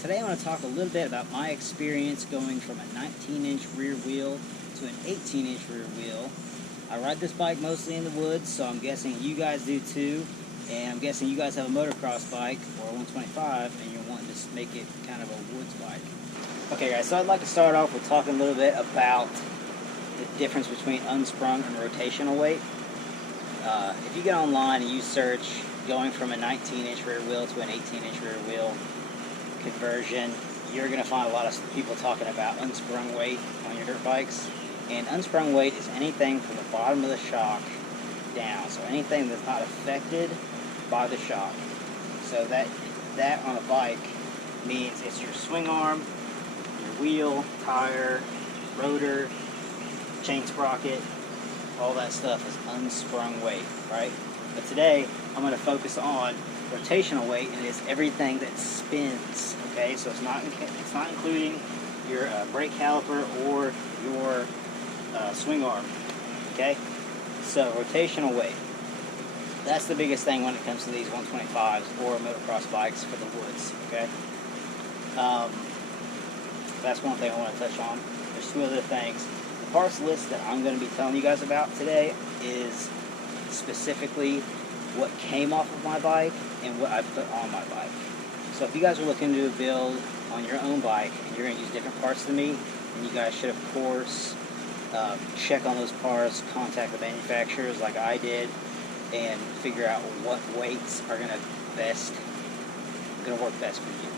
Today I want to talk a little bit about my experience going from a 19-inch rear wheel to an 18-inch rear wheel. I ride this bike mostly in the woods, so I'm guessing you guys do too. And I'm guessing you guys have a motocross bike or a 125 and you're wanting to make it kind of a woods bike. Okay guys, so I'd like to start off with talking a little bit about the difference between unsprung and rotational weight. If you get online and you search going from a 19-inch rear wheel to an 18-inch rear wheel conversion, you're going to find a lot of people talking about unsprung weight on your dirt bikes. And unsprung weight is anything from the bottom of the shock down, so anything that's not affected by the shock. So that on a bike means it's your swing arm, your wheel, tire, rotor, chain sprocket, all that stuff is unsprung weight, right? But today I'm going to focus on rotational weight, and it's everything that spins. Okay, so it's not including your brake caliper or your swing arm. Okay, so rotational weight, that's the biggest thing when it comes to these 125s or motocross bikes for the woods. Okay, that's one thing I want to touch on. There's two other things. The parts list that I'm going to be telling you guys about today is specifically what came off of my bike and what I put on my bike. So if you guys are looking to do a build on your own bike and you're going to use different parts than me, then you guys should of course check on those parts, contact the manufacturers like I did, and figure out what weights are going to work best for you.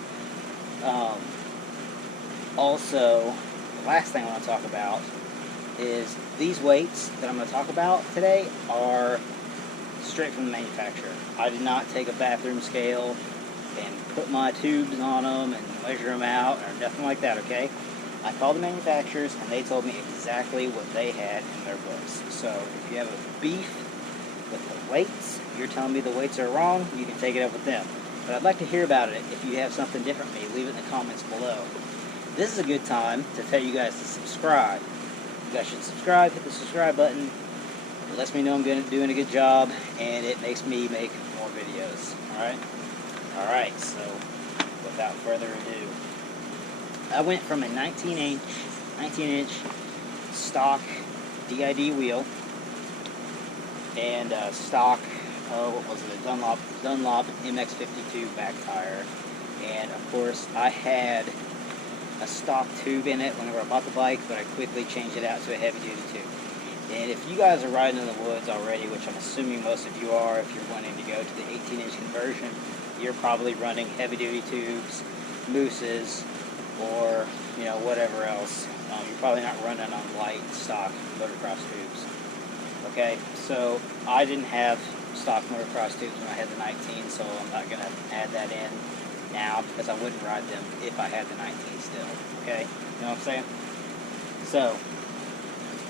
Also, the last thing I want to talk about is these weights that I'm going to talk about today are straight from the manufacturer. I did not take a bathroom scale and put my tubes on them and measure them out or nothing like that, okay? I called the manufacturers and they told me exactly what they had in their books. So if you have a beef with the weights, you're telling me the weights are wrong, you can take it up with them. But I'd like to hear about it. If you have something different from me, leave it in the comments below. This is a good time to tell you guys to subscribe. You guys should subscribe, hit the subscribe button. It lets me know I'm doing a good job, and it makes me make more videos. Alright, so without further ado, I went from a 19-inch stock DID wheel and stock, what was it, a Dunlop MX52 back tire. And of course I had a stock tube in it whenever I bought the bike, but I quickly changed it out to a heavy duty tube. And if you guys are riding in the woods already, which I'm assuming most of you are, if you're wanting to go to the 18-inch conversion, you're probably running heavy duty tubes, mooses, or whatever else. You're probably not running on light stock motocross tubes. Okay, so I didn't have stock motocross tubes when I had the 19, so I'm not going to add that in now because I wouldn't ride them if I had the 19 still. Okay, you know what I'm saying? So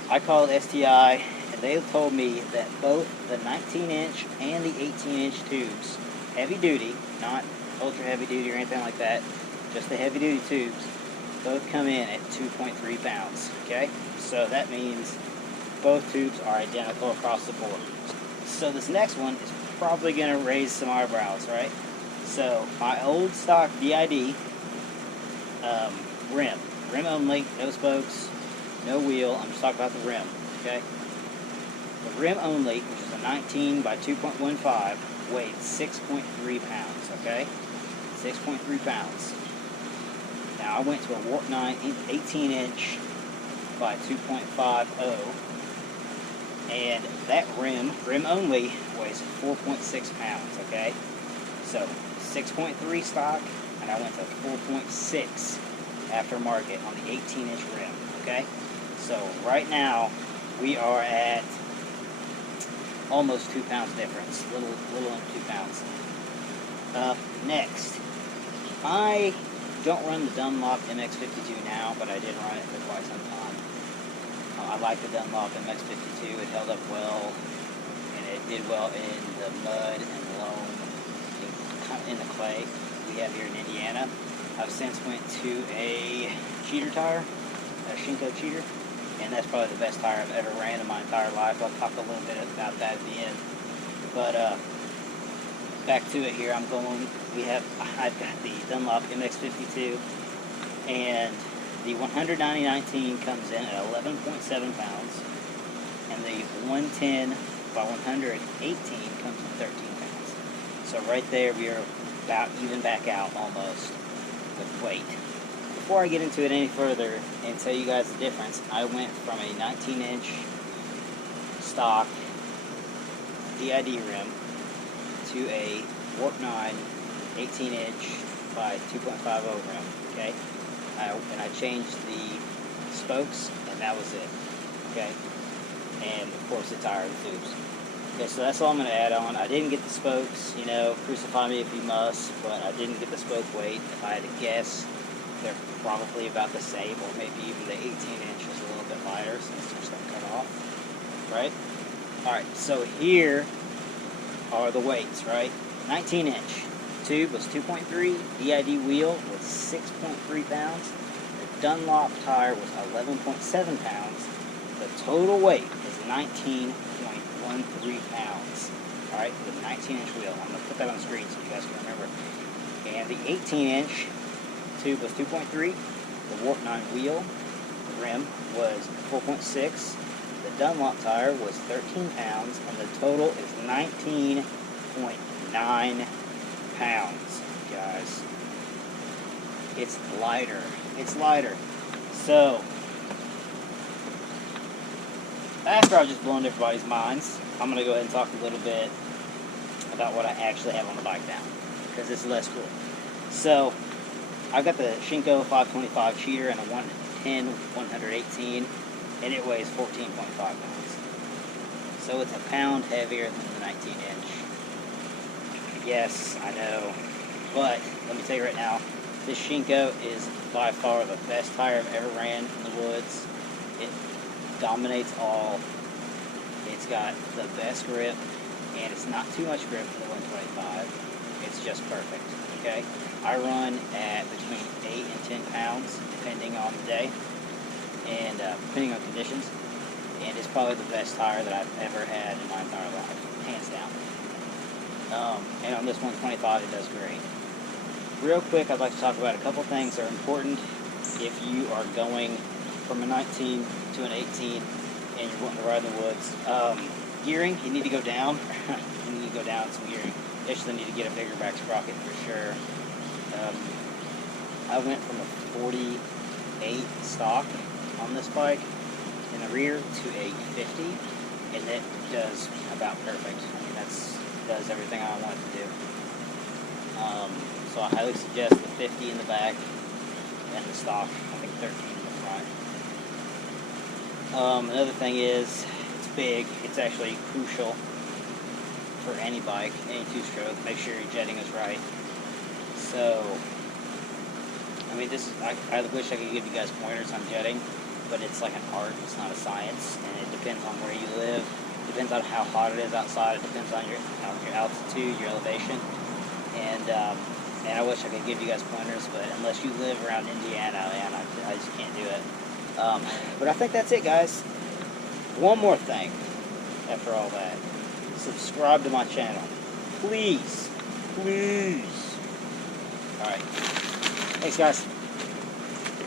I called STI and they told me that both the 19-inch and the 18-inch tubes, heavy duty, not ultra heavy duty or anything like that, just the heavy duty tubes, both come in at 2.3 pounds. Okay, so that means both tubes are identical across the board. So this next one is probably going to raise some eyebrows, right? So my old stock DID rim only, no spokes, no wheel. I'm just talking about the rim, okay? The rim only, which is a 19 by 2.15, weighed 6.3 pounds, okay? 6.3 pounds. Now I went to a Warp 9 18-inch by 2.50, and that rim only weighs 4.6 pounds, okay? So 6.3 stock, and I went to 4.6 aftermarket on the 18-inch rim, okay? So right now we are at almost 2 pounds difference, little under 2 pounds. Next, I don't run the Dunlop MX52 now, but I did run it for quite some time. I like the Dunlop MX52. It held up well, and it did well in the mud and loam, in the clay we have here in Indiana. I've since went to a cheater tire, a Shinko cheater, and that's probably the best tire I've ever ran in my entire life. I'll talk a little bit about that at the end. But back to it here. I've got the Dunlop MX52, and the 190-19 comes in at 11.7 pounds, and the 110 by 118 comes in 13 pounds. So right there, we are about even back out almost with weight. Before I get into it any further and tell you guys the difference, I went from a 19-inch stock DID rim to a Warp 9 18-inch by 2.50 rim, okay? And I changed the spokes, and that was it, okay? And, of course, the tire and tubes. Okay, so that's all I'm going to add on. I didn't get the spokes, you know, crucify me if you must, but I didn't get the spoke weight. If I had to guess, they're probably about the same, or maybe even the 18-inch is a little bit lighter since they're starting to cut off, right? Alright, so here are the weights, right? 19-inch tube was 2.3, DID wheel was 6.3 pounds, the Dunlop tire was 11.7 pounds, the total weight is 19.13 pounds, alright, with a 19-inch wheel. I'm going to put that on the screen so you guys can remember. And the 18-inch tube was 2.3, the Warp 9 wheel, the rim was 4.6, the Dunlop tire was 13 pounds, and the total is 19.9 pounds, guys. It's lighter. It's lighter. So, after I've just blown everybody's minds, I'm going to go ahead and talk a little bit about what I actually have on the bike now, because it's less cool. So, I've got the Shinko 525 cheater and a 110 118, and it weighs 14.5 pounds. So it's a pound heavier than the 19-inch. Yes, I know, but let me tell you right now, this Shinko is by far the best tire I've ever ran in the woods. It dominates all. It's got the best grip, and it's not too much grip for the 125. It's just perfect, okay? I run at between 8 and 10 pounds, depending on the day, and depending on conditions, and it's probably the best tire that I've ever had in my entire life, hands down. And on this 125, it does great. Real quick, I'd like to talk about a couple things that are important if you are going from a 19 to an 18 and you're wanting to ride in the woods. Gearing, you need to go down. You need to go down some gearing. You actually need to get a bigger back sprocket for sure. I went from a 48 stock on this bike in the rear to a 50, and it does about perfect. I mean, does everything I want it to do. So I highly suggest the 50 in the back and the stock, I think 13 in the front. Another thing is, it's big. It's actually crucial for any bike, any two-stroke. Make sure your jetting is right. So, I mean, I wish I could give you guys pointers on jetting, but it's like an art. It's not a science, and it depends on where you live. It depends on how hot it is outside. It depends on your altitude, your elevation, and I wish I could give you guys pointers, but unless you live around Indiana, man, I just can't do it. But I think that's it, guys. One more thing after all that. Subscribe to my channel. Please. Please. Alright. Thanks, guys.